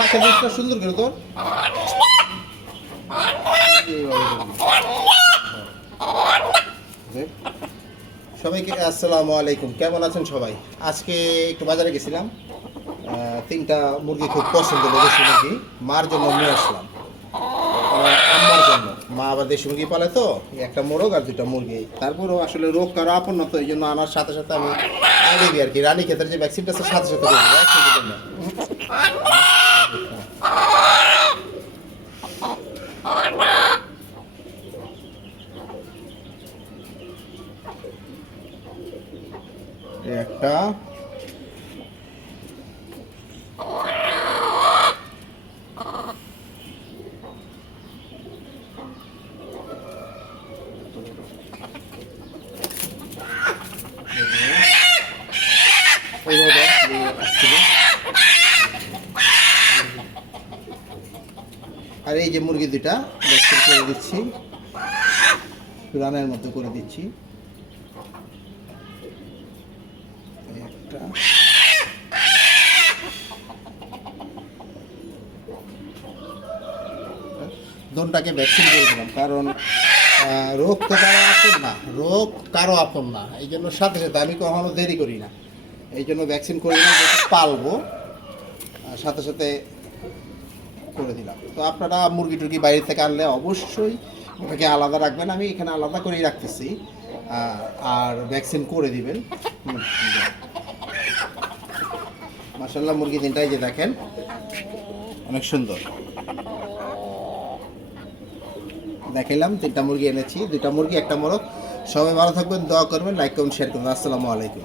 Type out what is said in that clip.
পাখা দিকটা সুন্দর করে তোর। সবাইকে আসসালামু আলাইকুম, কেমন আছেন সবাই? আজকে একটু বাজারে গেছিলাম, তিনটা মুরগি খুব পছন্দ হলো, দেশি মুরগি। মার জন্য নিয়ে আসলাম, আমার আম্মার জন্য। মা আবার দেশি মুরগি পালে তো, একটা মোরগ আর দুটা মুরগি। তারপরেও আসলে রোগ কারো আপন না, তো এই জন্য আনার সাথে সাথে আমি দেবি আর কি। রানী ক্ষেতের যে ভ্যাকসিনটা আছে সাথে সাথে দেবো, একসাথে দেবো না। একটা আর এই যে মুরগি দুটা ভ্যাকসিন করে দিচ্ছি, রানের মতো করে দিচ্ছি। একটা দোনটাকে ভ্যাকসিন করে দিলাম, কারণ রোগ তো কারো আপন না, রোগ কারো আপন না। এই জন্য সাথে সাথে আমি কখনো দেরি করি না, এই জন্য ভ্যাকসিন করে দিলাম, পালবো সাথে সাথে করে দিলাম। তো আপনারা মুরগি টুরগি বাইরে থেকে আনলে অবশ্যই ওটাকে আলাদা রাখবেন, আমি এখানে আলাদা করেই রাখতেছি। আর ভ্যাকসিন করে দিবেন। মাশাআল্লাহ, মুরগি তিনটাই যে দেখেন অনেক সুন্দর। দেখাইলাম তিনটা মুরগি এনেছি, দুইটা মুরগি একটা মোরগ। সবাই ভালো থাকবেন, দোয়া করবেন, লাইক করবেন, শেয়ার করবেন। আসসালামু আলাইকুম।